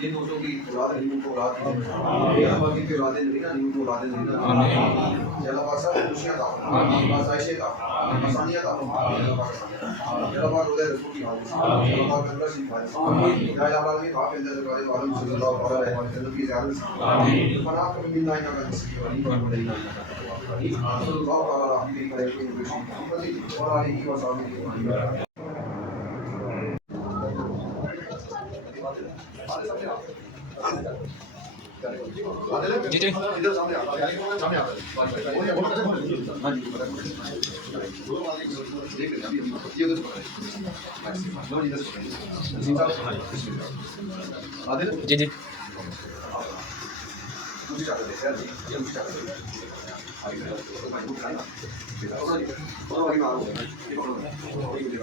ये दोस्तों की औलाद नहीं उनको औलाद दीजिए अल्लाह की औलादें नहीं ना नहीं उनको औलादें नहीं ना अल्लाह पाक सब खुशियां दा आसाइशें दा आसानियां दा अल्लाह पाक रोज़े रसूल की हाजिर अल्लाह पाक अंदर सी हाजिर या अल्लाह की बात अंदर वाले आलम सल्लल्लाहु अलैहि वसल्लम की ज़ियारत आमीन फना को मिलना ही ना कर सकी और नहीं कर नहीं ना सल्लल्लाहु अलैहि वसल्लम और आलिहि व सहाबिहि जी जी इधर सामने सामने आ हाँ जी देख रहे हैं ये उधर दो इधर जी जी मुझे चाहते थे यार ये मुझे चाहते थे आई तो भाई को खाना और वाली मारो ये पकड़ो ये मुझे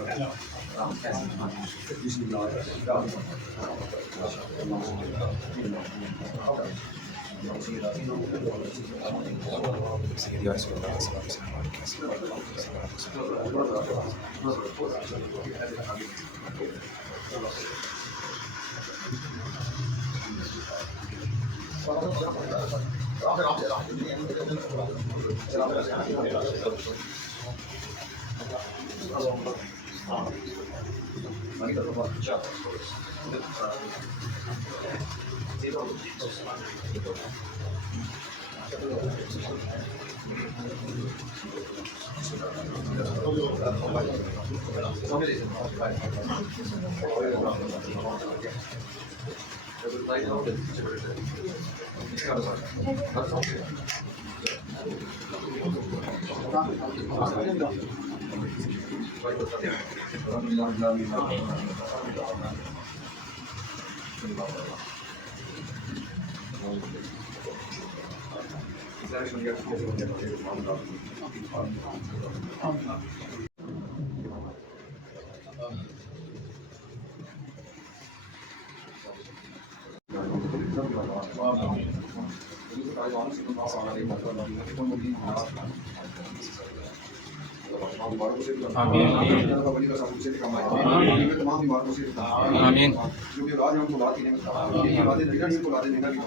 तमाम बीमारों से आमीन जो भी औलाद है उनको औलाद देने का औलादें नहीं ना इनको औलादें देना भी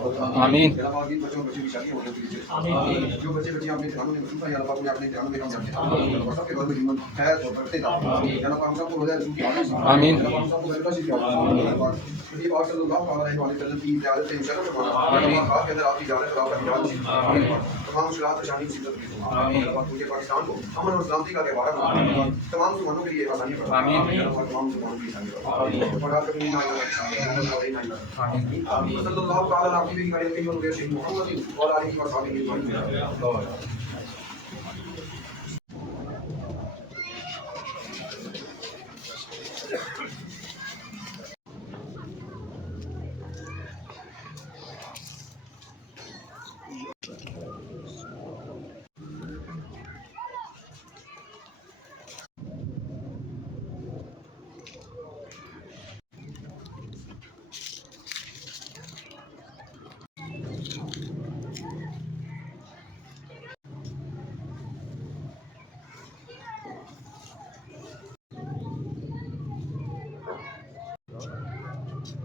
आमीन जनाब आगे बच्चों बच्चे की शादी होने दीजिए जो बच्चे बच्चियां अपने ध्यान में मसरूफ हैं या अल्लाह पाक ने अपने ध्यान में हम जाने सबके घर में हिम्मत है और बढ़ते था या अल्लाह पाक हम सबको रोज़ा रसूल की आदत आमीन अल्लाह पाक हम सबको बरकत से नबी पाक सल्लल्लाहु अलैहि वसल्लम की इजाज़त से इंशाअल्लाह अल्लाह पाक के अंदर आपकी इजाज़त और आपका ध्यान तमाम मुश्किलात परेशानी की सिद्दत अल्लाह पाक पूरे पाकिस्तान को अमन और सलामती का गहवारा बनाए तमाम मुसलमानों के लिए आसानी बनाए आमीन तमाम मुसलमानों के लिए आसानी बनाए और आपके लिए सल्लल्लाहु अलैहि वसल्लम मोहम्मद और आलिहि व सहाबिहि अजमईन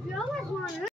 You always want it.